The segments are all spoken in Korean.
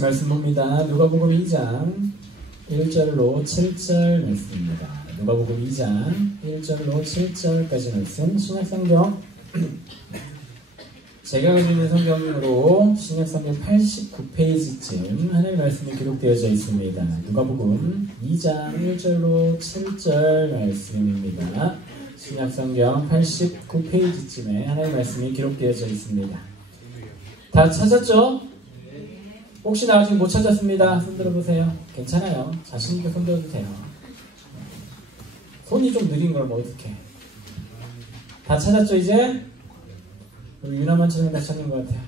같이 말씀 봅니다. 누가복음 2장 1절로 7절 말씀입니다. 누가복음 2장 1절로 7절까지 말씀, 신약성경 제가 가지고 있는 성경으로 신약성경 89페이지쯤 하나님의 말씀이 기록되어져 있습니다. 누가복음 2장 1절로 7절 말씀입니다. 신약성경 89페이지쯤에 하나님의 말씀이 기록되어져 있습니다. 다 찾았죠? 혹시 아직 못 찾았습니다. 손 들어보세요. 괜찮아요. 자신있게 손 들어도 돼요. 손이 좀 느린 걸 뭐 어떡해. 다 찾았죠 이제? 우리 유나만처럼 다 찾는 것 같아요.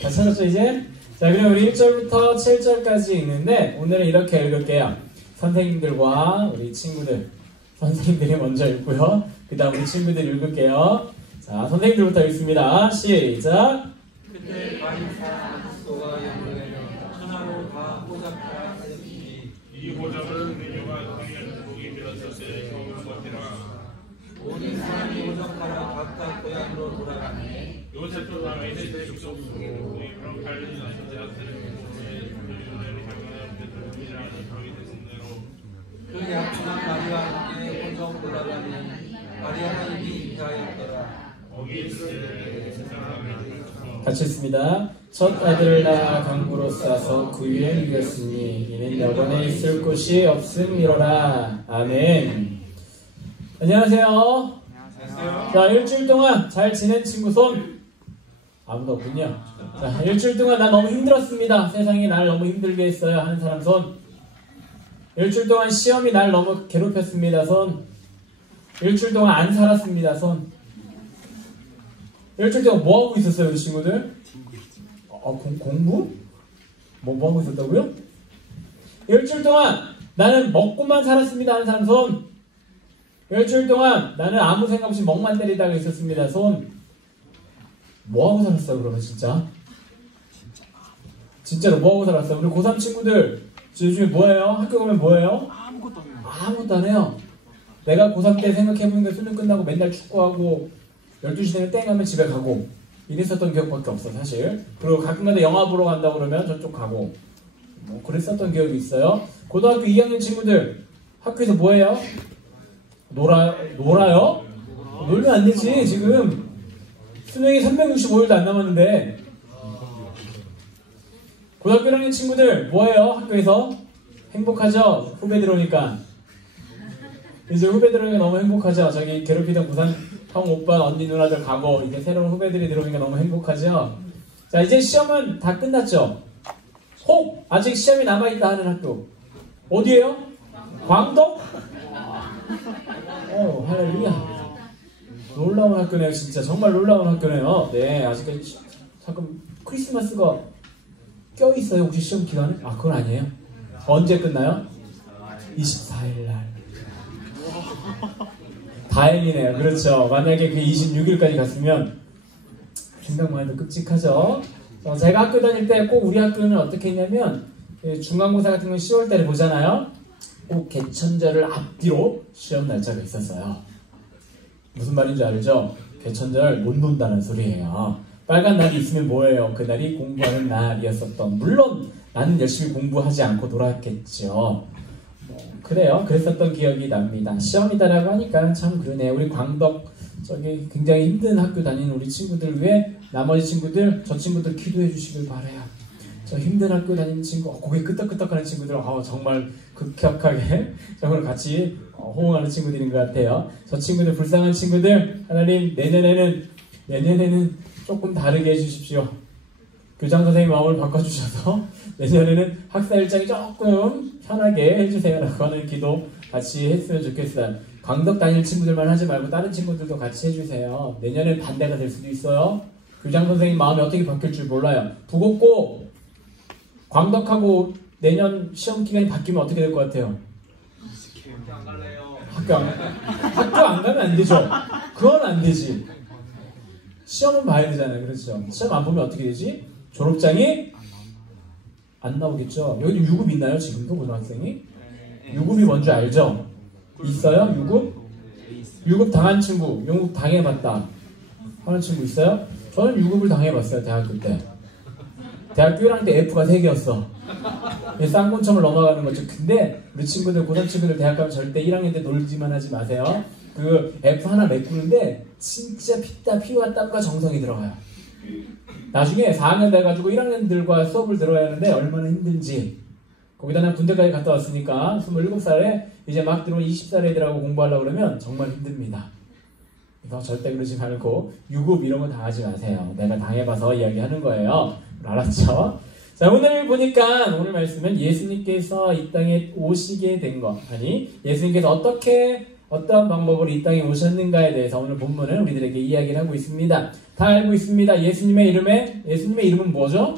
다 찾았죠 이제? 자, 그럼 우리 1절부터 7절까지 읽는데 오늘은 이렇게 읽을게요. 선생님들과 우리 친구들, 선생님들이 먼저 읽고요. 그 다음 우리 친구들 읽을게요. 자, 선생님들부터 읽습니다. 시작! 그때 바리사 그리스도가 연결되며 천하로 다 호작하라 하였으니 이 호작은 메뉴가 당연 목이 빌었을 처음 것이라. 모든 사람이 호작하라 각각 고향으로 돌아가니 요셉도 남의 내 족속 속에 그런 갈리는 자들을 그 약혼한 마리아와 함께 혼정 돌아가니 마리아는 이미 인자였더라. 같이 읽습니다. 첫 아들을 낳아 강구로 싸서 구유에 누겼으니 이는 여관에 있을 곳이 없음이로라. 아멘. 안녕하세요. 안녕하세요. 자, 일주일 동안 잘 지낸 친구 손. 아무도 없군요. 자, 일주일 동안 나 너무 힘들었습니다. 세상이 날 너무 힘들게 했어요 하는 사람 손. 일주일 동안 시험이 날 너무 괴롭혔습니다 손. 일주일 동안 안 살았습니다 손. 일주일 동안 뭐 하고 있었어요 우리 친구들? 공부? 뭐 하고 있었다고요? 일주일 동안 나는 먹고만 살았습니다 하는 사람 손. 일주일 동안 나는 아무 생각 없이 멍만 때리다가 있었습니다 손. 뭐 하고 살았어요 그러면 진짜? 진짜로 뭐 하고 살았어요? 우리 고3 친구들 요즘에 뭐해요? 학교 가면 뭐해요? 아무것도 안 해요. 내가 고3 때 생각해보니까 수능 끝나고 맨날 축구하고 12시 되면 땡 하면 집에 가고 이랬었던 기억밖에 없어 사실. 그리고 가끔가다 영화 보러 간다고 그러면 저쪽 가고 뭐 그랬었던 기억이 있어요. 고등학교 2학년 친구들 학교에서 뭐해요? 놀아요? 놀면 안 되지. 지금 수능이 365일도 안 남았는데. 고등학교 1학년 친구들 뭐해요? 학교에서? 행복하죠? 후배들 오니까. 이제 후배들 오니까 너무 행복하죠? 저기 괴롭히던 부산 형, 오빠, 언니, 누나들 가고 이제 새로운 후배들이 들어오니까 너무 행복하죠? 자, 이제 시험은 다 끝났죠? 혹 아직 시험이 남아있다 하는 학교 어디예요? 광덕? 할렐루야. 놀라운 학교네요. 진짜 정말 놀라운 학교네요. 네, 아직까지 잠깐 크리스마스가 껴있어요 혹시 시험 기간에? 그건 아니에요. 언제 끝나요? 24일날. 다행이네요. 그렇죠. 만약에 그 26일까지 갔으면 생각만 해도 끔찍하죠. 제가 학교 다닐 때 꼭 우리 학교는 어떻게 했냐면 중간고사 같은 건 10월달에 보잖아요. 꼭 개천절을 앞뒤로 시험 날짜가 있었어요. 무슨 말인지 알죠? 개천절 못 논다는 소리예요. 빨간 날이 있으면 뭐예요? 그날이 공부하는 날이었었던. 물론 나는 열심히 공부하지 않고 놀았겠죠. 그래요. 그랬었던 기억이 납니다. 시험이다라고 하니까 참 그러네요. 우리 광덕 저기 굉장히 힘든 학교 다니는 우리 친구들 위해 나머지 친구들, 저 친구들 기도해 주시길 바라요. 저 힘든 학교 다니는 친구, 고개 끄덕끄덕하는 친구들, 정말 급격하게 저걸 같이 호응하는 친구들인 것 같아요. 저 친구들, 불쌍한 친구들, 하나님 내년에는 조금 다르게 해주십시오. 교장 선생님 마음을 바꿔주셔서 내년에는 학사 일정이 조금 편하게 해주세요라고 하는 기도 같이 했으면 좋겠어요. 광덕 다닐 친구들만 하지 말고 다른 친구들도 같이 해주세요. 내년엔 반대가 될 수도 있어요. 교장 선생님 마음이 어떻게 바뀔 줄 몰라요. 부곡고 광덕하고 내년 시험 기간이 바뀌면 어떻게 될 것 같아요? 학교 안 갈래요. 학교 안 가면 안 되죠. 그건 안 되지. 시험은 봐야 되잖아요. 그렇죠. 시험 안 보면 어떻게 되지? 졸업장이 안 나오겠죠. 여기도 유급 있나요? 지금도 고등학생이? 유급이 뭔지 알죠? 있어요? 유급? 유급 당한 친구, 유급 당해봤다 하는 친구 있어요? 저는 유급을 당해봤어요. 대학교 때. 대학교 1학년 때 F가 3개였어. 쌍권청을 넘어가는 거죠. 근데 우리 친구들, 고3 친구들 대학 가면 절대 1학년 때 놀지만 하지 마세요. 그 F 하나 메꾸는데 진짜 피와 땀과 정성이 들어가요. 나중에 4학년 돼가지고 1학년들과 수업을 들어야 하는데 얼마나 힘든지. 거기다 난 군대까지 갔다 왔으니까 27살에 이제 막 들어온 20살 애들하고 공부하려고 그러면 정말 힘듭니다. 그래서 절대 그러지 말고 유급 이런 거 다 하지 마세요. 내가 당해봐서 이야기하는 거예요. 알았죠? 자, 오늘 보니까 오늘 말씀은 예수님께서 이 땅에 오시게 된 것, 아니 예수님께서 어떤 방법으로 이 땅에 오셨는가에 대해서 오늘 본문은 우리들에게 이야기를 하고 있습니다. 다 알고 있습니다. 예수님의 이름은 뭐죠?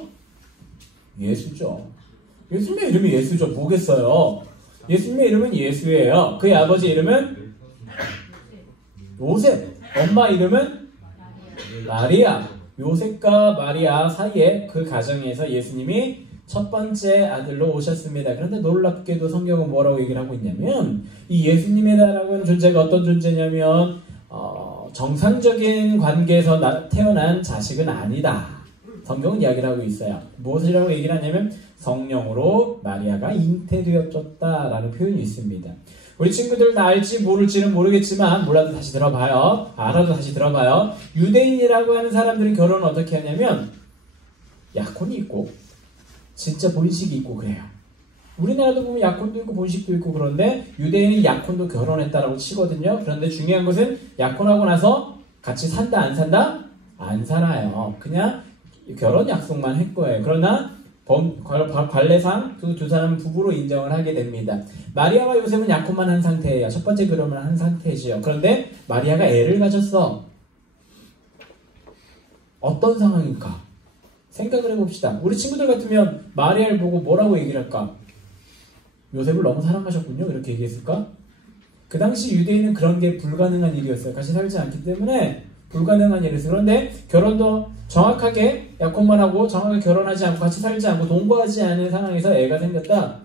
예수죠. 예수님의 이름이 예수죠. 뭐겠어요? 예수님의 이름은 예수예요. 그의 아버지 이름은 요셉. 엄마 이름은 마리아. 요셉과 마리아 사이에 그 가정에서 예수님이 첫 번째 아들로 오셨습니다. 그런데 놀랍게도 성경은 뭐라고 얘기를 하고 있냐면 이 예수님이라고 하는 존재가 어떤 존재냐면 정상적인 관계에서 태어난 자식은 아니다. 성경은 이야기를 하고 있어요. 무엇이라고 얘기를 하냐면 성령으로 마리아가 잉태되어졌다라는 표현이 있습니다. 우리 친구들 다 알지 모를지는 모르겠지만 몰라도 다시 들어봐요. 알아도 다시 들어봐요. 유대인이라고 하는 사람들은 결혼을 어떻게 하냐면 약혼이 있고 진짜 본식이 있고 그래요. 우리나라도 보면 약혼도 있고 본식도 있고 그런데 유대인이 약혼도 결혼했다라고 치거든요. 그런데 중요한 것은 약혼하고 나서 같이 산다 안 산다? 안 살아요. 그냥 결혼 약속만 할 거예요. 그러나 관례상 두 사람은 부부로 인정을 하게 됩니다. 마리아와 요셉은 약혼만 한 상태예요. 첫 번째 결혼을 한 상태지요. 그런데 마리아가 애를 가졌어. 어떤 상황일까? 생각을 해봅시다. 우리 친구들 같으면 마리아를 보고 뭐라고 얘기를 할까? 요셉을 너무 사랑하셨군요. 이렇게 얘기했을까? 그 당시 유대인은 그런 게 불가능한 일이었어요. 같이 살지 않기 때문에 불가능한 일이었어요. 그런데 결혼도 정확하게 약혼만 하고 정확하게 결혼하지 않고 같이 살지 않고 동거하지 않은 상황에서 애가 생겼다.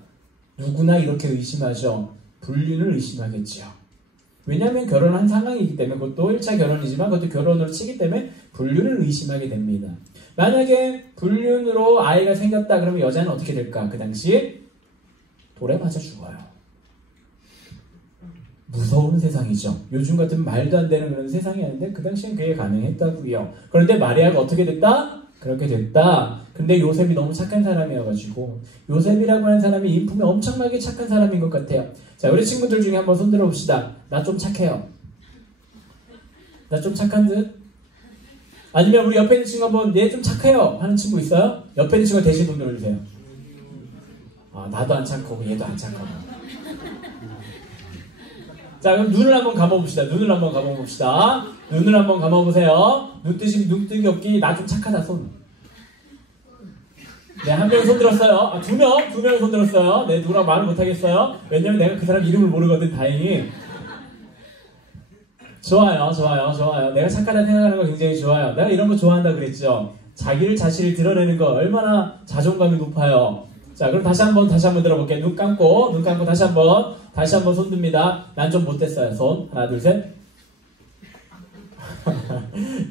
누구나 이렇게 의심하죠. 불륜을 의심하겠죠. 왜냐하면 결혼한 상황이기 때문에 그것도 1차 결혼이지만 그것도 결혼으로 치기 때문에 불륜을 의심하게 됩니다. 만약에 불륜으로 아이가 생겼다 그러면 여자는 어떻게 될까? 그 당시 돌에 맞아 죽어요. 무서운 세상이죠. 요즘 같은 말도 안 되는 그런 세상이 아닌데 그 당시엔 그게 가능했다고요. 그런데 마리아가 어떻게 됐다? 그렇게 됐다. 근데 요셉이 너무 착한 사람이어가지고 요셉이라고 하는 사람이 인품이 엄청나게 착한 사람인 것 같아요. 자, 우리 친구들 중에 한번 손들어 봅시다. 나 좀 착해요. 나 좀 착한 듯? 아니면 우리 옆에 있는 친구 한번 얘 좀 착해요 하는 친구 있어요? 옆에 있는 친구 대신 손 들어주세요. 아, 나도 안 착하고 얘도 안 착하고. 자, 그럼 눈을 한번 감아봅시다. 눈을 한번 감아보세요. 눈뜨기 없기. 나 좀 착하다 손. 네, 한 명이 손 들었어요. 아, 두 명이 손 들었어요. 네, 누구랑 말을 못하겠어요. 왜냐면 내가 그 사람 이름을 모르거든. 다행히. 좋아요. 내가 착하다 생각하는 거 굉장히 좋아요. 내가 이런 거 좋아한다 그랬죠. 자신을 드러내는 거 얼마나 자존감이 높아요. 자, 그럼 다시 한번 들어볼게요. 눈 감고 다시 한번 손 듭니다. 난 좀 못됐어요. 손. 하나, 둘, 셋.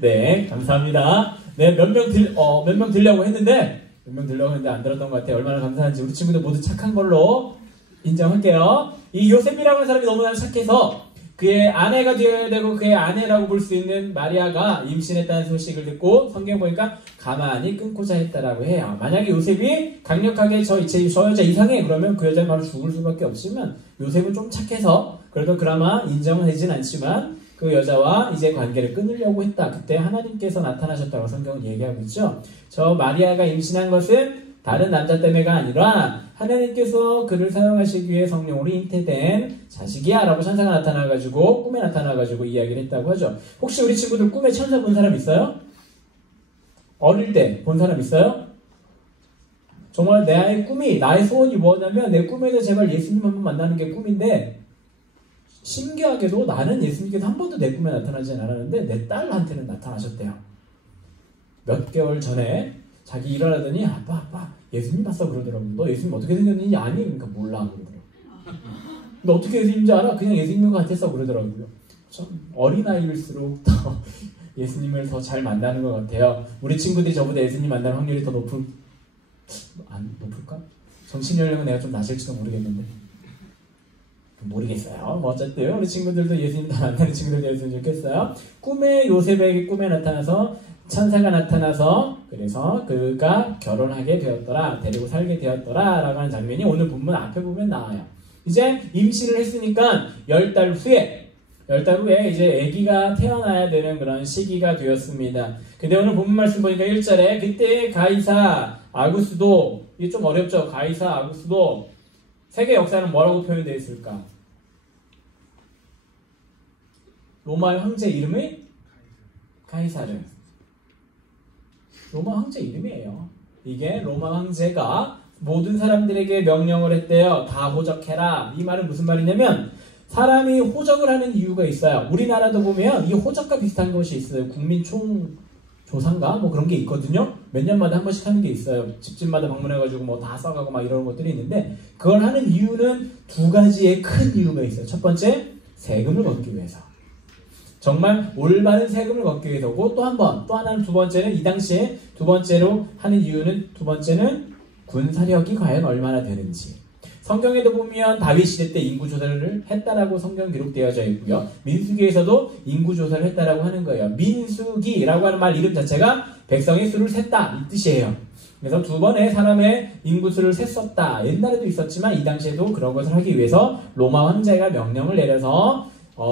네, 감사합니다. 네, 몇 명 들려고 했는데 안 들었던 것 같아요. 얼마나 감사한지 우리 친구들 모두 착한 걸로 인정할게요. 이 요셉이라고 하는 사람이 너무나 착해서 그의 아내가 되어야 되고 그의 아내라고 볼 수 있는 마리아가 임신했다는 소식을 듣고 성경 보니까 가만히 끊고자 했다라고 해요. 만약에 요셉이 강력하게 저 여자 이상해 그러면 그 여자는 바로 죽을 수밖에 없지만 요셉은 좀 착해서 그래도 그나마 인정은 되진 않지만 그 여자와 이제 관계를 끊으려고 했다. 그때 하나님께서 나타나셨다고 성경은 얘기하고 있죠. 저 마리아가 임신한 것은 다른 남자 때문에가 아니라 하나님께서 그를 사용하시기 위해 성령으로 잉태된 자식이야 라고 천사가 나타나가지고 꿈에 나타나가지고 이야기를 했다고 하죠. 혹시 우리 친구들 꿈에 천사 본 사람 있어요? 어릴 때 본 사람 있어요? 정말 나의 소원이 뭐냐면 내 꿈에서 제발 예수님 한번 만나는 게 꿈인데 신기하게도 나는 예수님께서 한 번도 내 꿈에 나타나지 않았는데 내 딸한테는 나타나셨대요. 몇 개월 전에 자기 일하더니 아빠 예수님 봤어 그러더라고요. 너 예수님 어떻게 생겼는지 아니? 그러니까 몰라 그러더라고요. 너 어떻게 예수님인지 알아? 그냥 예수님인 것 같았어 그러더라고요. 참 어린아이일수록 더 예수님을 더 잘 만나는 것 같아요. 우리 친구들이 저보다 예수님 만날 확률이 더 높은 안 높을까? 정신 연령은 내가 좀 낮을지도 모르겠는데 모르겠어요. 뭐 어쨌든 우리 친구들도 예수님 다 만나는 친구들도 예수님 좋겠어요. 꿈에 요셉에게 꿈에 나타나서 천사가 나타나서 그래서 그가 결혼하게 되었더라, 데리고 살게 되었더라 라고 하는 장면이 오늘 본문 앞에 보면 나와요. 이제 임신을 했으니까 10달 후에 이제 아기가 태어나야 되는 그런 시기가 되었습니다. 근데 오늘 본문 말씀 보니까 1절에 그때 가이사 아구스도, 이게 좀 어렵죠. 가이사 아구스도 세계 역사는 뭐라고 표현되어 있을까? 로마의 황제 이름이 가이사르. 로마 황제 이름이에요. 이게 로마 황제가 모든 사람들에게 명령을 했대요. 다 호적해라. 이 말은 무슨 말이냐면 사람이 호적을 하는 이유가 있어요. 우리나라도 보면 이 호적과 비슷한 것이 있어요. 국민총조사인가? 뭐 그런 게 있거든요. 몇 년마다 한 번씩 하는 게 있어요. 집집마다 방문해가지고 뭐 다 써가고 막 이런 것들이 있는데 그걸 하는 이유는 두 가지의 큰 이유가 있어요. 첫 번째, 세금을 걷기 위해서. 정말 올바른 세금을 걷기 위해서고 또 하나는 두 번째는 이 당시에 두 번째로 하는 이유는 두 번째는 군사력이 과연 얼마나 되는지. 성경에도 보면 다윗 시대 때 인구조사를 했다라고 성경 기록되어져 있고요. 민수기에서도 인구조사를 했다라고 하는 거예요. 민수기라고 하는 말 이름 자체가 백성의 수를 셌다 이 뜻이에요. 그래서 두 번의 사람의 인구수를 셌었다. 옛날에도 있었지만 이 당시에도 그런 것을 하기 위해서 로마 황제가 명령을 내려서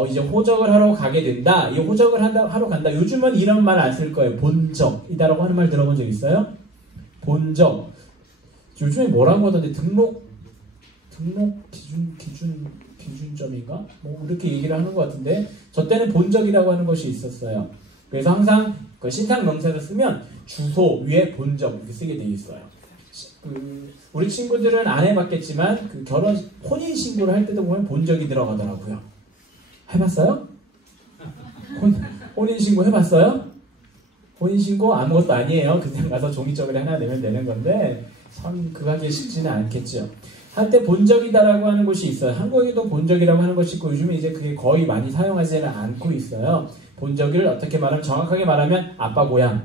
이제 호적을 하러 가게 된다. 이 호적을 하러 간다. 요즘은 이런 말 안 쓸 거예요. 본적이다라고 하는 말 들어본 적 있어요? 본적. 요즘에 뭐라고 하던데 등록 기준점인가? 뭐 이렇게 얘기를 하는 것 같은데 저 때는 본적이라고 하는 것이 있었어요. 그래서 항상 그 신탁 명세서 쓰면 주소 위에 본적 이렇게 쓰게 돼 있어요. 우리 친구들은 안 해봤겠지만 그 혼인 신고를 할 때도 보면 본적이 들어가더라고요. 해봤어요? 혼인신고 해봤어요? 혼인신고 아무것도 아니에요. 그냥 가서 종이쪽에 하나 내면 되는 건데 참 그하기 쉽지는 않겠죠. 한때 본적이다라고 하는 곳이 있어요. 한국에도 본적이라고 하는 것이 있고 요즘에 이제 그게 거의 많이 사용하지는 않고 있어요. 본적을 어떻게 말하면 정확하게 말하면 아빠 고향이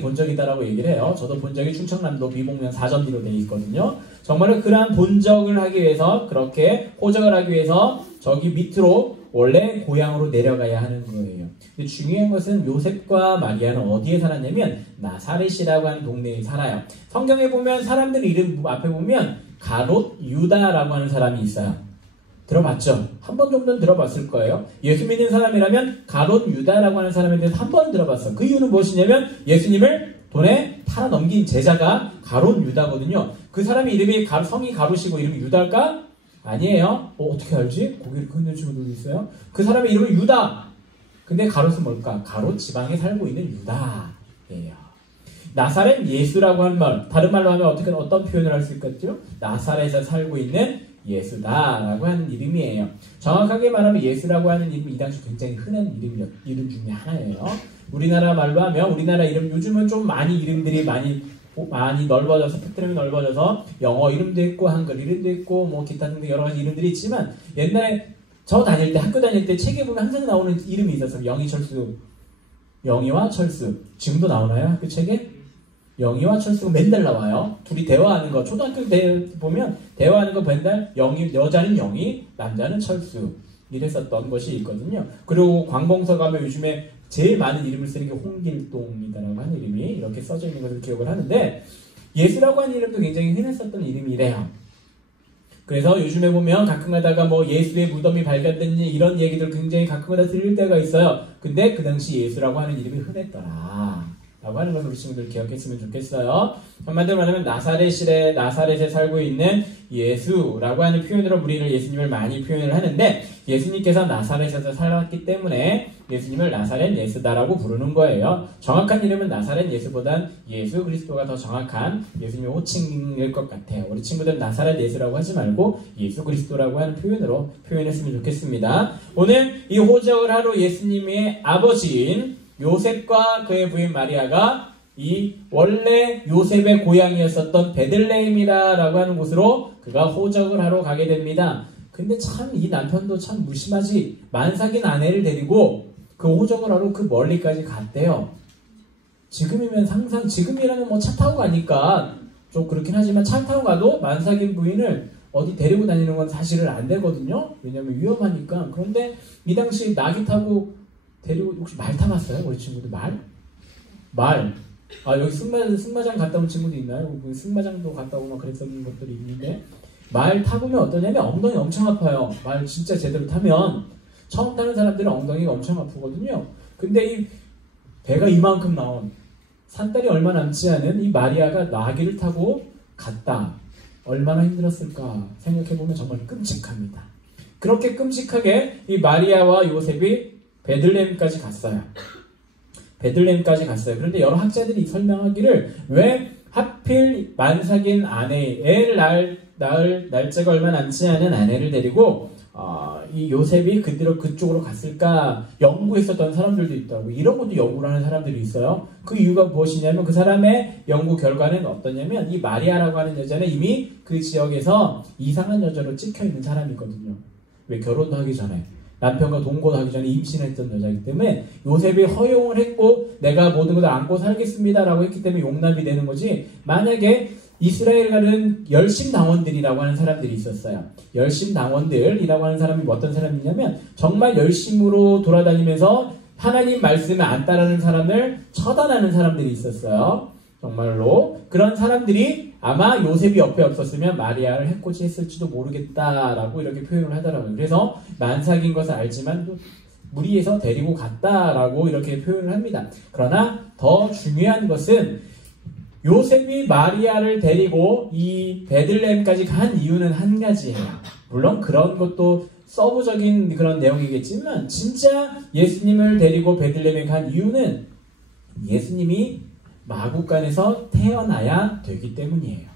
본적이다라고 얘기를 해요. 저도 본적이 충청남도 비봉면 사전리로 되어 있거든요. 정말로 그러한 본적을 하기 위해서 그렇게 호적을 하기 위해서 저기 밑으로 원래 고향으로 내려가야 하는 거예요. 근데 중요한 것은 요셉과 마리아는 어디에 살았냐면 나사렛이라고 하는 동네에 살아요. 성경에 보면 사람들 이름 앞에 보면 가롯 유다라고 하는 사람이 있어요. 들어봤죠? 한 번 정도는 들어봤을 거예요. 예수 믿는 사람이라면 가롯 유다라고 하는 사람에 대해서 한 번 들어봤어. 그 이유는 무엇이냐면 예수님을 돈에 팔아 넘긴 제자가 가롯 유다거든요. 그 사람의 이름이 성이 가롯이고 이름이 유다일까? 아니에요. 어떻게 알지? 고개를 흔들치고 놀고 있어요. 그 사람의 이름은 유다. 근데 가롯은 뭘까? 가롯 지방에 살고 있는 유다예요. 나사렛 예수라고 하는 말, 다른 말로 하면 어떤 표현을 할 수 있겠죠? 나사렛에서 살고 있는 예수다라고 하는 이름이에요. 정확하게 말하면 예수라고 하는 이름이 이 당시 굉장히 흔한 이름 중에 하나예요. 우리나라 말로 하면 우리나라 이름 요즘은 좀 많이 이름들이 많이 넓어져서 스펙트럼이 넓어져서 영어 이름도 있고 한글 이름도 있고 뭐 기타 등등 여러 가지 이름들이 있지만 옛날에 저 다닐 때 학교 다닐 때 책에 보면 항상 나오는 이름이 있었어요. 영희와 철수. 지금도 나오나요? 학교 책에? 영희와 철수가 맨날 나와요. 둘이 대화하는 거. 초등학교 때 보면 대화하는 거 맨날 여자는 영희, 남자는 철수. 이랬었던 것이 있거든요. 그리고 관공서 가면 요즘에 제일 많은 이름을 쓰는 게 홍길동이다라고 하는 이름이 이렇게 써져 있는 것을 기억을 하는데 예수라고 하는 이름도 굉장히 흔했었던 이름이래요. 그래서 요즘에 보면 가끔 가다가 뭐 예수의 무덤이 발견됐니 이런 얘기들 굉장히 가끔 가다 들릴 때가 있어요. 근데 그 당시 예수라고 하는 이름이 흔했더라 라고 하는 것을 우리 친구들 기억했으면 좋겠어요. 한마디로 말하면 나사렛에 살고 있는 예수라고 하는 표현으로 우리를 예수님을 많이 표현을 하는데 예수님께서 나사렛에서 살았기 때문에 예수님을 나사렛 예수다라고 부르는 거예요. 정확한 이름은 나사렛 예수보단 예수 그리스도가 더 정확한 예수님의 호칭일 것 같아요. 우리 친구들 나사렛 예수라고 하지 말고 예수 그리스도라고 하는 표현으로 표현했으면 좋겠습니다. 오늘 이 호적을 하러 예수님의 아버지인 요셉과 그의 부인 마리아가 이 원래 요셉의 고향이었었던 베들레헴이라고 하는 곳으로 그가 호적을 하러 가게 됩니다. 근데 참 이 남편도 참 무심하지. 만삭인 아내를 데리고 그 호적을 하러 그 멀리까지 갔대요. 지금이면 상상, 지금이라면 뭐 차 타고 가니까 좀 그렇긴 하지만 차 타고 가도 만삭인 부인을 어디 데리고 다니는 건 사실은 안 되거든요. 왜냐면 위험하니까. 그런데 이 당시 낙이 타고 데리고, 혹시 말 타봤어요? 우리 친구들 말? 말. 아, 여기 승마장 갔다 온 친구도 있나요? 승마장도 갔다 오고 막 그랬던 것들이 있는데, 말 타보면 어떠냐면 엉덩이 엄청 아파요. 말 진짜 제대로 타면. 처음 타는 사람들은 엉덩이가 엄청 아프거든요. 근데 이 배가 이만큼 나온 산딸이 얼마 남지 않은 이 마리아가 나귀를 타고 갔다. 얼마나 힘들었을까 생각해보면 정말 끔찍합니다. 그렇게 끔찍하게 이 마리아와 요셉이 베들레헴까지 갔어요. 베들레헴까지 갔어요. 그런데 여러 학자들이 설명하기를 왜 하필 만삭인 아내, 애를 낳을 날짜가 얼마 남지 않은 아내를 데리고 이 요셉이 그쪽으로 갔을까 연구했었던 사람들도 있다고. 이런 것도 연구를 하는 사람들이 있어요. 그 이유가 무엇이냐면 그 사람의 연구 결과는 어떠냐면 이 마리아라고 하는 여자는 이미 그 지역에서 이상한 여자로 찍혀있는 사람이거든요. 왜? 결혼도 하기 전에 남편과 동거도 하기 전에 임신했던 여자이기 때문에 요셉이 허용을 했고 내가 모든 것을 안고 살겠습니다 라고 했기 때문에 용납이 되는 거지. 만약에 이스라엘 가는 열심당원들이라고 하는 사람들이 있었어요. 열심당원들이라고 하는 사람이 어떤 사람이냐면 정말 열심으로 돌아다니면서 하나님 말씀을 안 따르는 사람을 처단하는 사람들이 있었어요. 정말로 그런 사람들이 아마 요셉이 옆에 없었으면 마리아를 해코지 했을지도 모르겠다라고 이렇게 표현을 하더라고요. 그래서 만삭인 것을 알지만 또 무리해서 데리고 갔다라고 이렇게 표현을 합니다. 그러나 더 중요한 것은 요셉이 마리아를 데리고 이 베들레헴까지 간 이유는 한 가지예요. 물론 그런 것도 서브적인 그런 내용이겠지만 진짜 예수님을 데리고 베들레헴에 간 이유는 예수님이 마구간에서 태어나야 되기 때문이에요.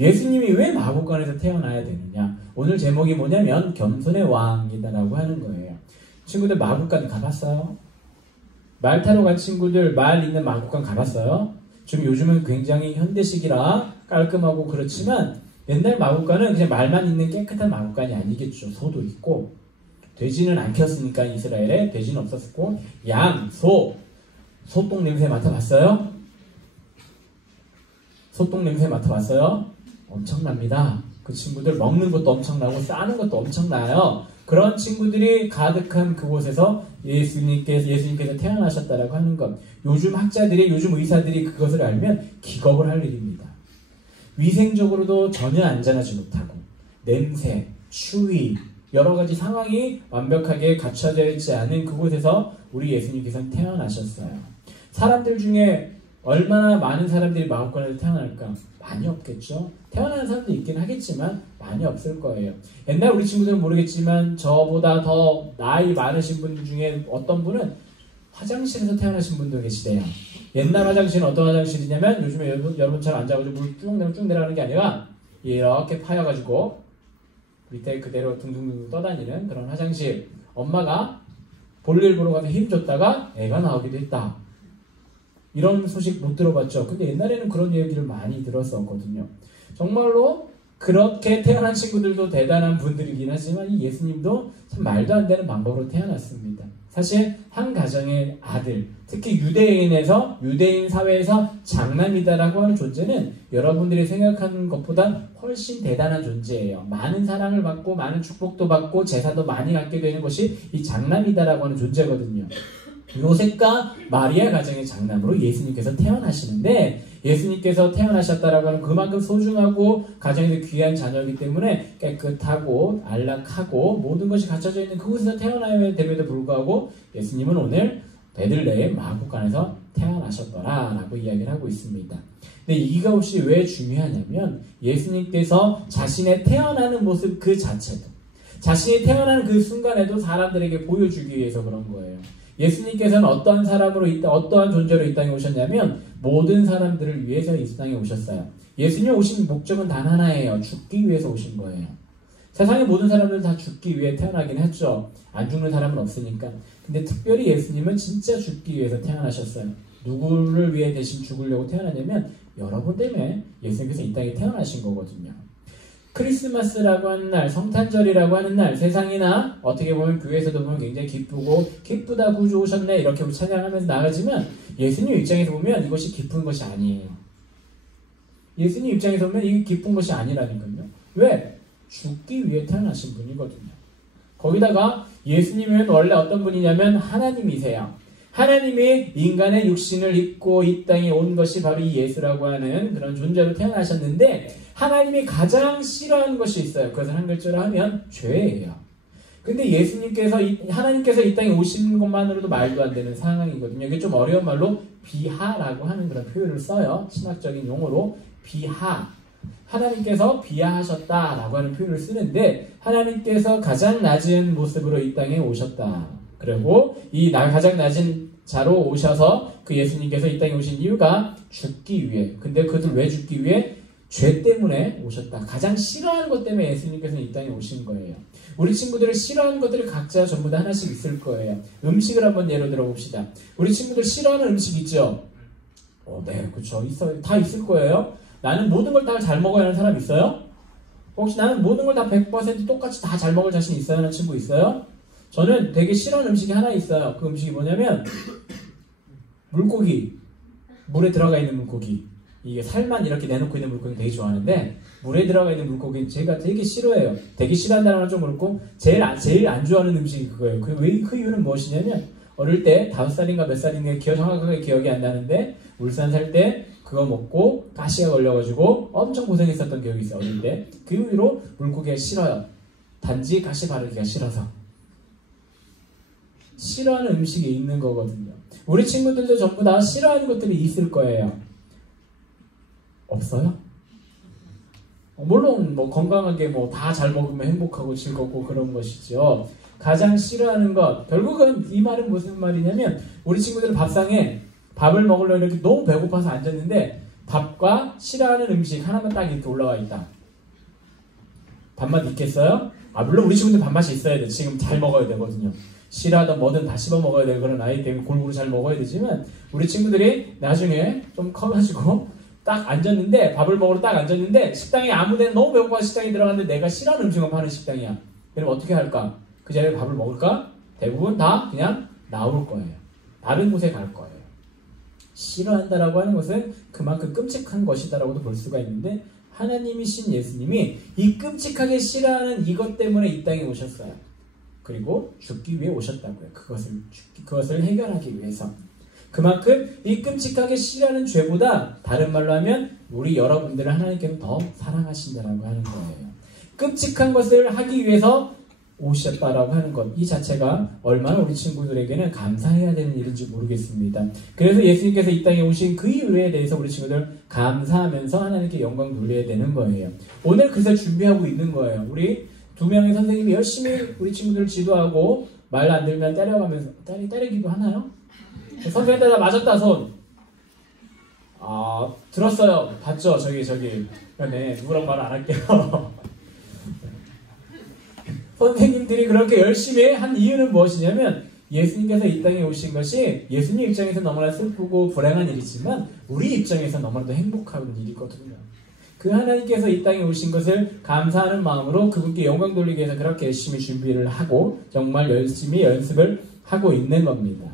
예수님이 왜 마구간에서 태어나야 되느냐? 오늘 제목이 뭐냐면 겸손의 왕이다라고 하는 거예요. 친구들 마구간 가봤어요? 말 타러 간 친구들 말 있는 마구간 가봤어요? 지금 요즘은 굉장히 현대식이라 깔끔하고 그렇지만 옛날 마구간은 그냥 말만 있는 깨끗한 마구간이 아니겠죠. 소도 있고 돼지는 안 키웠으니까 이스라엘에 돼지는 없었고 양, 소똥 냄새 맡아봤어요? 소똥 냄새 맡아봤어요? 엄청납니다. 그 친구들 먹는 것도 엄청나고 싸는 것도 엄청나요. 그런 친구들이 가득한 그곳에서 예수님께서 태어나셨다라고 하는 것. 요즘 학자들이, 요즘 의사들이 그것을 알면 기겁을 할 일입니다. 위생적으로도 전혀 안전하지 못하고 냄새, 추위, 여러 가지 상황이 완벽하게 갖춰져 있지 않은 그곳에서 우리 예수님께서는 태어나셨어요. 사람들 중에 얼마나 많은 사람들이 마음껏 태어날까? 많이 없겠죠. 태어나는 사람도 있긴 하겠지만 많이 없을 거예요. 옛날 우리 친구들은 모르겠지만 저보다 더 나이 많으신 분들 중에 어떤 분은 화장실에서 태어나신 분도 계시대요. 옛날 화장실은 어떤 화장실이냐면 요즘에 여러분처럼 앉아가지고 물 쭉 내려가는 게 아니라 이렇게 파여가지고 밑에 그대로 둥둥둥 떠다니는 그런 화장실. 엄마가 볼일 보러 가서 힘 줬다가 애가 나오기도 했다. 이런 소식 못 들어봤죠. 근데 옛날에는 그런 얘기를 많이 들었었거든요. 정말로 그렇게 태어난 친구들도 대단한 분들이긴 하지만 이 예수님도 참 말도 안 되는 방법으로 태어났습니다. 사실 한 가정의 아들, 특히 유대인 사회에서 장남이다라고 하는 존재는 여러분들이 생각하는 것보다 훨씬 대단한 존재예요. 많은 사랑을 받고 많은 축복도 받고 제사도 많이 갖게 되는 것이 이 장남이다라고 하는 존재거든요. 요셉과 마리아 가정의 장남으로 예수님께서 태어나시는데 예수님께서 태어나셨다라고 하는 그만큼 소중하고 가정에서 귀한 자녀이기 때문에 깨끗하고 안락하고 모든 것이 갖춰져 있는 그곳에서 태어나야 됨에도 불구하고 예수님은 오늘 베들레헴 마구간에서 태어나셨더라라고 이야기를 하고 있습니다. 근데 이것이 왜 중요하냐면 예수님께서 자신의 태어나는 모습 그 자체도 자신이 태어나는 그 순간에도 사람들에게 보여주기 위해서 그런 거예요. 예수님께서는 어떠한 사람으로 어떠한 존재로 이 땅에 오셨냐면 모든 사람들을 위해서 이 땅에 오셨어요. 예수님 오신 목적은 단 하나예요. 죽기 위해서 오신 거예요. 세상의 모든 사람들은 다 죽기 위해 태어나긴 했죠. 안 죽는 사람은 없으니까. 근데 특별히 예수님은 진짜 죽기 위해서 태어나셨어요. 누구를 위해 대신 죽으려고 태어나냐면 여러분 때문에 예수님께서 이 땅에 태어나신 거거든요. 크리스마스라고 하는 날, 성탄절이라고 하는 날, 세상이나 어떻게 보면 교회에서도 보면 굉장히 기쁘고 기쁘다 구주 오셨네 이렇게 찬양하면서 나가지만 예수님 입장에서 보면 이것이 기쁜 것이 아니에요. 예수님 입장에서 보면 이게 기쁜 것이 아니라니까요. 왜? 죽기 위해 태어나신 분이거든요. 거기다가 예수님은 원래 어떤 분이냐면 하나님이세요. 하나님이 인간의 육신을 입고 이 땅에 온 것이 바로 이 예수라고 하는 그런 존재로 태어나셨는데 하나님이 가장 싫어하는 것이 있어요. 그것을 한 글자로 하면 죄예요. 근데 예수님께서 하나님께서 이 땅에 오신 것만으로도 말도 안 되는 상황이거든요. 이게 좀 어려운 말로 비하라고 하는 그런 표현을 써요. 신학적인 용어로 비하. 하나님께서 비하하셨다라고 하는 표현을 쓰는데 하나님께서 가장 낮은 모습으로 이 땅에 오셨다. 그리고 이 가장 낮은 자로 오셔서 그 예수님께서 이 땅에 오신 이유가 죽기 위해. 근데 그들 왜 죽기 위해? 죄 때문에 오셨다. 가장 싫어하는 것 때문에 예수님께서는 이 땅에 오신 거예요. 우리 친구들을 싫어하는 것들이 각자 전부 다 하나씩 있을 거예요. 음식을 한번 예로 들어 봅시다. 우리 친구들 싫어하는 음식 있죠? 네, 그렇죠. 있어요. 다 있을 거예요. 나는 모든 걸 다 잘 먹어야 하는 사람 있어요? 혹시 나는 모든 걸 다 100% 똑같이 다 잘 먹을 자신 있어야 하는 친구 있어요? 저는 되게 싫어하는 음식이 하나 있어요. 그 음식이 뭐냐면 물고기. 물에 들어가 있는 물고기. 이게 살만 이렇게 내놓고 있는 물고기는 되게 좋아하는데 물에 들어가 있는 물고기는 제가 되게 싫어해요. 되게 싫어한다는 건 좀 그렇고 제일 안 좋아하는 음식이 그거예요. 그 이유는 무엇이냐면 어릴 때 5살인가 몇 살인가 정확하게 기억이 안 나는데 울산 살 때 그거 먹고 가시가 걸려가지고 엄청 고생했었던 기억이 있어요. 어릴 때. 그 이후로 물고기가 싫어요. 단지 가시 바르기가 싫어서. 싫어하는 음식이 있는 거거든요. 우리 친구들도 전부 다 싫어하는 것들이 있을 거예요. 없어요? 물론 뭐 건강하게 뭐 다 잘 먹으면 행복하고 즐겁고 그런 것이죠. 가장 싫어하는 것, 결국은 이 말은 무슨 말이냐면 우리 친구들 밥상에 밥을 먹으려고 이렇게 너무 배고파서 앉았는데 밥과 싫어하는 음식 하나만 딱 이렇게 올라와 있다. 밥맛 있겠어요? 물론 우리 친구들 밥맛이 있어야 돼. 지금 잘 먹어야 되거든요. 싫어하던 뭐든 다 씹어 먹어야 될 그런 아이 때문에 골고루 잘 먹어야 되지만 우리 친구들이 나중에 좀 커가지고 딱 앉았는데 밥을 먹으러 딱 앉았는데 식당에 아무데나 너무 배고파서 식당에 들어갔는데 내가 싫어하는 음식만 파는 식당이야. 그럼 어떻게 할까? 그 자리에 밥을 먹을까? 대부분 다 그냥 나올 거예요. 다른 곳에 갈 거예요. 싫어한다라고 하는 것은 그만큼 끔찍한 것이다라고도 볼 수가 있는데 하나님이신 예수님이 이 끔찍하게 싫어하는 이것 때문에 이 땅에 오셨어요. 그리고 죽기 위해 오셨다고요. 그것을 해결하기 위해서. 그만큼 이 끔찍하게 싫어하는 죄보다 다른 말로 하면 우리 여러분들을 하나님께서 더 사랑하신다라고 하는 거예요. 끔찍한 것을 하기 위해서 오셨다라고 하는 것, 이 자체가 얼마나 우리 친구들에게는 감사해야 되는 일인지 모르겠습니다. 그래서 예수님께서 이 땅에 오신 그 이유에 대해서 우리 친구들 감사하면서 하나님께 영광 돌려야 되는 거예요. 오늘 그래서 준비하고 있는 거예요. 우리 2명의 선생님이 열심히 우리 친구들을 지도하고 말 안 들면 때려가면서 때리기도 하나요? 선생님한테 다 맞았다 손. 들었어요. 봤죠? 저기. 네, 누구라고 말 안 할게요. 선생님들이 그렇게 열심히 한 이유는 무엇이냐면 예수님께서 이 땅에 오신 것이 예수님 입장에서 너무나 슬프고 불행한 일이지만 우리 입장에서 너무나도 행복한 일이거든요. 그 하나님께서 이 땅에 오신 것을 감사하는 마음으로 그분께 영광 돌리기 위해서 그렇게 열심히 준비를 하고 정말 열심히 연습을 하고 있는 겁니다.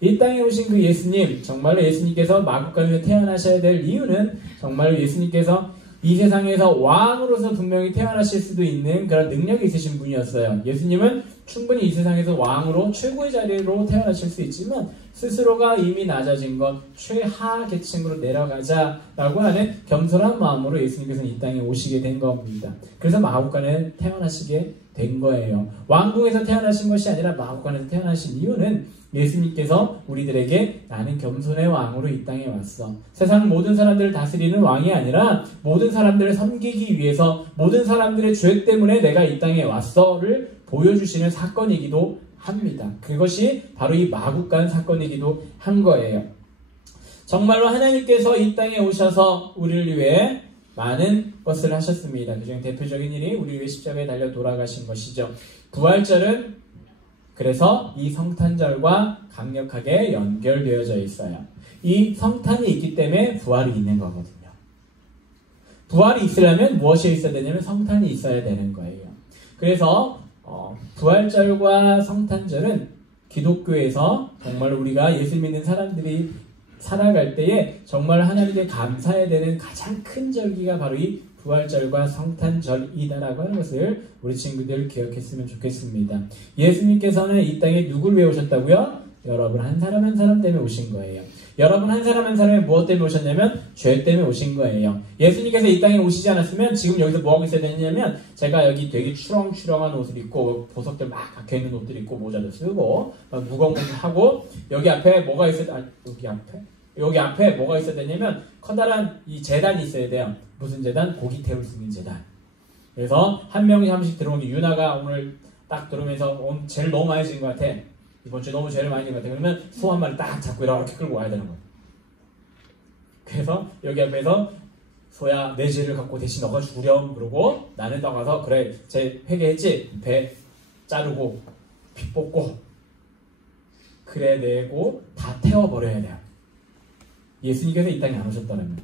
이 땅에 오신 그 예수님, 정말로 예수님께서 마구간에서 태어나셔야 될 이유는 정말로 예수님께서 이 세상에서 왕으로서 분명히 태어나실 수도 있는 그런 능력이 있으신 분이었어요. 예수님은 충분히 이 세상에서 왕으로 최고의 자리로 태어나실 수 있지만 스스로가 이미 낮아진 것, 최하 계층으로 내려가자라고 하는 겸손한 마음으로 예수님께서는 이 땅에 오시게 된 겁니다. 그래서 마구간에 태어나시게 된 거예요. 왕궁에서 태어나신 것이 아니라 마구간에서 태어나신 이유는 예수님께서 우리들에게 나는 겸손의 왕으로 이 땅에 왔어. 세상 모든 사람들을 다스리는 왕이 아니라 모든 사람들을 섬기기 위해서 모든 사람들의 죄 때문에 내가 이 땅에 왔어를 보여주시는 사건이기도 합니다. 그것이 바로 이 마구간 사건이기도 한 거예요. 정말로 하나님께서 이 땅에 오셔서 우리를 위해 많은 것을 하셨습니다. 그중 대표적인 일이 우리 위해 십자가에 달려 돌아가신 것이죠. 부활절은 그래서 이 성탄절과 강력하게 연결되어져 있어요. 이 성탄이 있기 때문에 부활이 있는 거거든요. 부활이 있으려면 무엇이 있어야 되냐면 성탄이 있어야 되는 거예요. 그래서 부활절과 성탄절은 기독교에서 정말 우리가 예수 믿는 사람들이 살아갈 때에 정말 하나님께 감사해야 되는 가장 큰 절기가 바로 이 부활절과 성탄절이다라고 하는 것을 우리 친구들 기억했으면 좋겠습니다. 예수님께서는 이 땅에 누굴 위해 오셨다고요? 여러분 한 사람 한 사람 때문에 오신 거예요. 여러분 한 사람 한 사람이 무엇 때문에 오셨냐면 죄 때문에 오신 거예요. 예수님께서 이 땅에 오시지 않았으면 지금 여기서 뭐하고 있어야 되냐면 제가 여기 되게 추렁추렁한 옷을 입고 보석들 막 박혀있는 옷들 입고 모자도 쓰고 막 무거운 것을 하고 여기 앞에 뭐가 있어야 여기 앞에 뭐가 있어야 되냐면 커다란 이 제단이 있어야 돼요. 무슨 제단? 고기 태울 수 있는 제단. 그래서 한 명이 한 번씩 들어온 게 유나가 오늘 딱 들어오면서 죄를 너무 많이 지은 것 같아. 이번 주에 너무 죄를 많이 지은 것 같아. 그러면 소 한 마리 딱 잡고 이렇게 끌고 와야 되는 거야. 그래서 여기 앞에서 소야 내 죄를 갖고 대신 너가 죽으렴. 그러고 나는 나가서 그래 제 회개했지? 배 자르고 피 뽑고 그래 내고 다 태워버려야 돼요. 예수님께서 이 땅에 안 오셨다면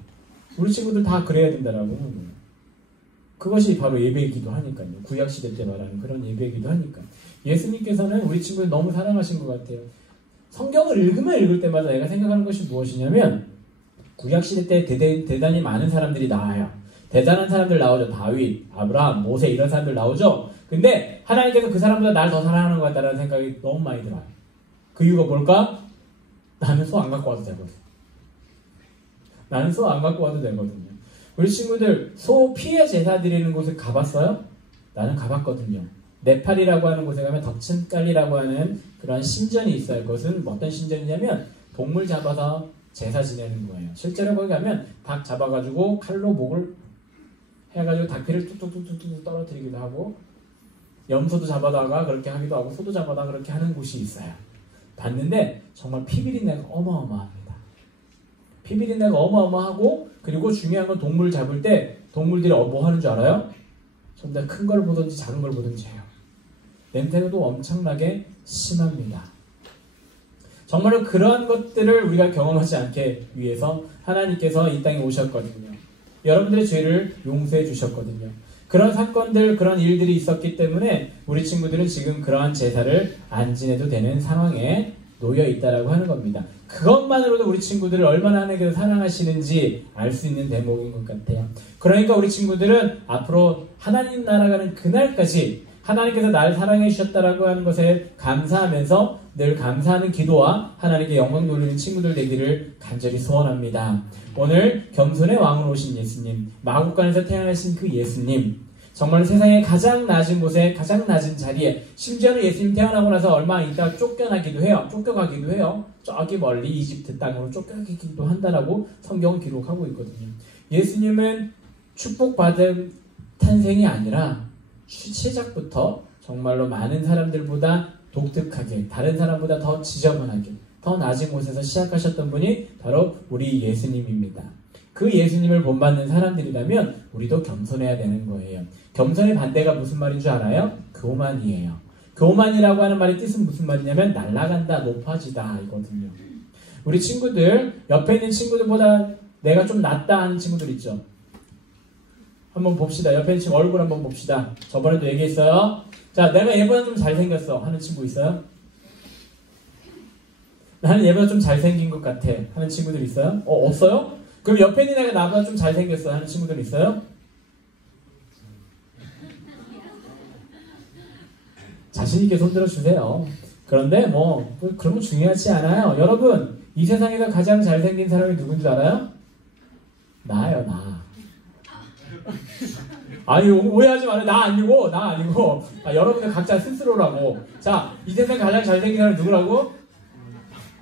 우리 친구들 다 그래야 된다라고 하는 거예요. 그것이 바로 예배이기도 하니까요. 구약시대 때 말하는 그런 예배이기도 하니까. 예수님께서는 우리 친구를 너무 사랑하신 것 같아요. 성경을 읽으면 읽을 때마다 내가 생각하는 것이 무엇이냐면 구약시대 때 대단히 많은 사람들이 나와요. 대단한 사람들 나오죠. 다윗, 아브라함, 모세 이런 사람들 나오죠. 근데 하나님께서 그 사람보다 나를 더 사랑하는 것 같다는 생각이 너무 많이 들어요. 그 이유가 뭘까? 나는 소 안 갖고 와도 되거든. 나는 소 안 갖고 와도 되거든요. 우리 친구들 소 피해 제사 드리는 곳에 가봤어요? 나는 가봤거든요. 네팔이라고 하는 곳에 가면 덕친깔리라고 하는 그런 신전이 있어요. 그것은 어떤 신전이냐면 동물 잡아서 제사 지내는 거예요. 실제로 거기 가면 닭 잡아가지고 칼로 목을 해가지고 닭피를 뚝뚝뚝뚝 떨어뜨리기도 하고 염소도 잡아다가 그렇게 하기도 하고 소도 잡아다가 그렇게 하는 곳이 있어요. 봤는데 정말 피비린내가 어마어마합니다. 피비린내가 어마어마하고 그리고 중요한 건 동물 잡을 때 동물들이 뭐 하는 줄 알아요? 좀 더 큰 걸 보든지 작은 걸 보든지 해요. 냄새가 또 엄청나게 심합니다. 정말로 그런 것들을 우리가 경험하지 않게 위해서 하나님께서 이 땅에 오셨거든요. 여러분들의 죄를 용서해 주셨거든요. 그런 사건들, 그런 일들이 있었기 때문에 우리 친구들은 지금 그러한 제사를 안 지내도 되는 상황에 놓여 있다라고 하는 겁니다. 그것만으로도 우리 친구들을 얼마나 하나님께서 사랑하시는지 알 수 있는 대목인 것 같아요. 그러니까 우리 친구들은 앞으로 하나님 나라가는 그날까지 하나님께서 나를 사랑해 주셨다라고 하는 것에 감사하면서 늘 감사하는 기도와 하나님께 영광 돌리는 친구들 되기를 간절히 소원합니다. 오늘 겸손의 왕으로 오신 예수님, 마국간에서 태어나신 그 예수님, 정말 세상의 가장 낮은 곳에 가장 낮은 자리에 심지어는 예수님 태어나고 나서 얼마 있다가 쫓겨가기도 해요. 저기 멀리 이집트 땅으로 쫓겨가기도 한다라고 성경은 기록하고 있거든요. 예수님은 축복받은 탄생이 아니라 시작부터 정말로 많은 사람들보다 독특하게 다른 사람보다 더 지저분하게 더 낮은 곳에서 시작하셨던 분이 바로 우리 예수님입니다. 그 예수님을 본받는 사람들이라면 우리도 겸손해야 되는 거예요. 겸손의 반대가 무슨 말인 줄 알아요? 교만이에요. 교만이라고 하는 말의 뜻은 무슨 말이냐면 날아간다, 높아지다 이거든요. 우리 친구들, 옆에 있는 친구들보다 내가 좀 낫다 하는 친구들 있죠? 한번 봅시다. 옆에 있는 친구 얼굴 한번 봅시다. 저번에도 얘기했어요. 자, 내가 얘보다 좀 잘생겼어 하는 친구 있어요? 나는 얘보다 좀 잘생긴 것 같아 하는 친구들 있어요? 없어요? 그럼 옆에 있는 애가 나보다 좀 잘생겼어 하는 친구들 있어요? 자신있게 손 들어주세요. 그런데 그런 거 중요하지 않아요. 여러분, 이 세상에서 가장 잘생긴 사람이 누군지 알아요? 나예요, 나. 아니, 오해하지 말아요. 나 아니고. 여러분들 각자 스스로라고. 자, 이 세상에 가장 잘생긴 사람이 누구라고?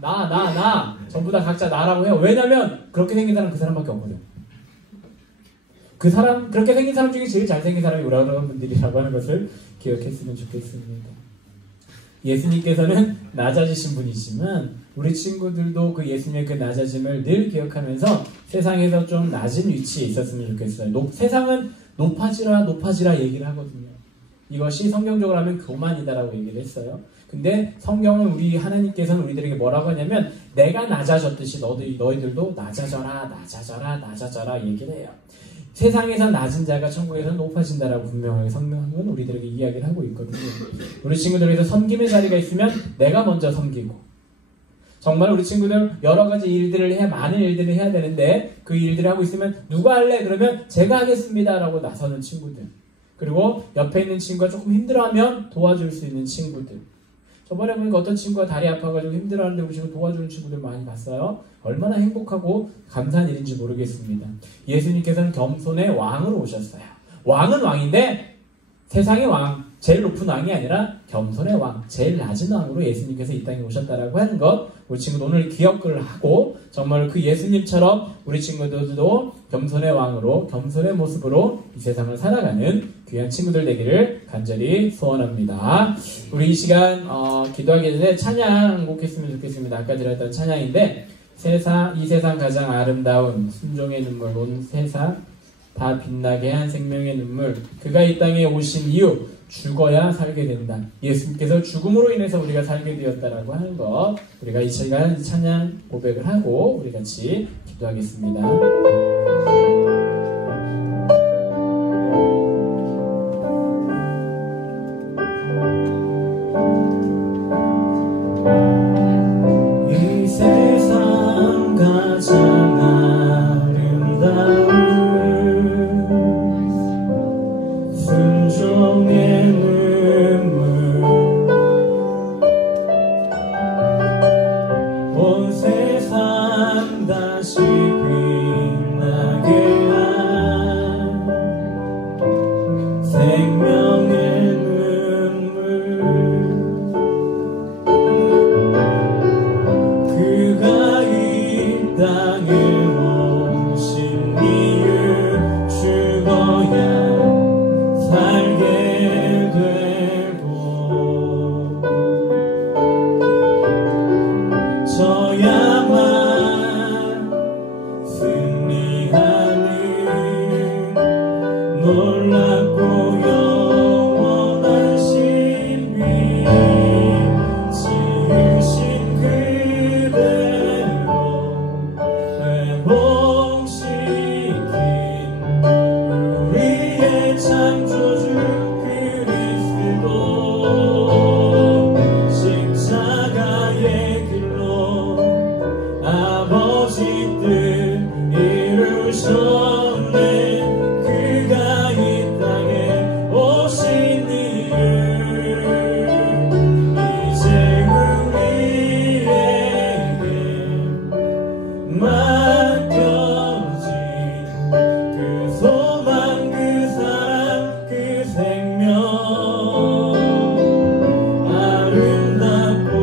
나. 전부 다 각자 나라고 해요. 왜냐면, 그렇게 생긴 사람 그 사람밖에 없거든. 그렇게 생긴 사람 중에 제일 잘생긴 사람이 여러분들이라고 하는 것을 기억했으면 좋겠습니다. 예수님께서는 낮아지신 분이지만, 우리 친구들도 그 예수님의 그 낮아짐을 늘 기억하면서 세상에서 좀 낮은 위치에 있었으면 좋겠어요. 세상은 높아지라 얘기를 하거든요. 이것이 성경적으로 하면 교만이다라고 얘기를 했어요. 근데 성경은 하나님께서는 우리들에게 뭐라고 하냐면 내가 낮아졌듯이 너희들도 낮아져라 얘기를 해요. 세상에서 낮은 자가 천국에서 높아진다라고 분명하게 성경은 우리들에게 이야기를 하고 있거든요. 우리 친구들에게서 섬김의 자리가 있으면 내가 먼저 섬기고 정말 우리 친구들 여러 가지 일들을 많은 일들을 해야 되는데 그 일들을 하고 있으면 누가 할래? 그러면 제가 하겠습니다 라고 나서는 친구들. 그리고 옆에 있는 친구가 조금 힘들어하면 도와줄 수 있는 친구들. 저번에 보니까 어떤 친구가 다리 아파가지고 힘들어하는데 우리 친구 도와주는 친구들 많이 봤어요. 얼마나 행복하고 감사한 일인지 모르겠습니다. 예수님께서는 겸손의 왕으로 오셨어요. 왕은 왕인데 세상의 왕, 제일 높은 왕이 아니라 겸손의 왕, 제일 낮은 왕으로 예수님께서 이 땅에 오셨다라고 하는 것, 우리 친구도 오늘 기억을 하고 정말 그 예수님처럼 우리 친구들도 겸손의 왕으로, 겸손의 모습으로 이 세상을 살아가는 귀한 친구들 되기를 간절히 소원합니다. 우리 이 시간 기도하기 전에 찬양 곡했으면 좋겠습니다. 아까 드렸던 찬양인데 이 세상 가장 아름다운 순종의 눈물, 온 세상 다 빛나게 한 생명의 눈물, 그가 이 땅에 오신 이유, 죽어야 살게 된다. 예수님께서 죽음으로 인해서 우리가 살게 되었다라고 하는 것, 우리가 이 시간 찬양 고백을 하고 우리 같이 기도하겠습니다. 이 세상 가장 아름다운 순종의 눈물, 온 세상 다시 빛나게 한 생명의 눈물, 그가 이 땅에 오신 이유, 죽어야 살게 되고 저야만 승리하는 놀랍고 영원한 신비, 지으신 그대로 회복시킨 우리의 창조주 그리스도, 십자가의 길로 아버지 뜻 이루셨네. 그가 이 땅에 오신 이유, 이제 우리에게 맡겨진 그 소망, 그 사랑, 그 생명, 아름답고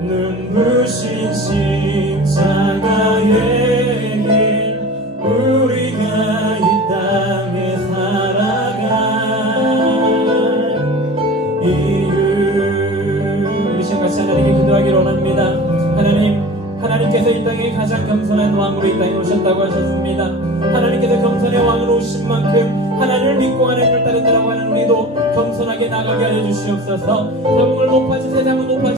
눈부신 십자가의 길, 우리가 이 땅에 살아간 이유. 우리 시간 같이 하나님께 기도하기를 원합니다. 하나님께서 이 땅에 가장 겸손한 왕으로 이 땅에 오셨다고 하셨습니다. 하나님께서 겸손의 왕으로 오신 만큼 하나님을 믿고 하나님을 따른다라고 하는 우리도 겸손하게 나가게 하여 주시옵소서. 세상은 높아지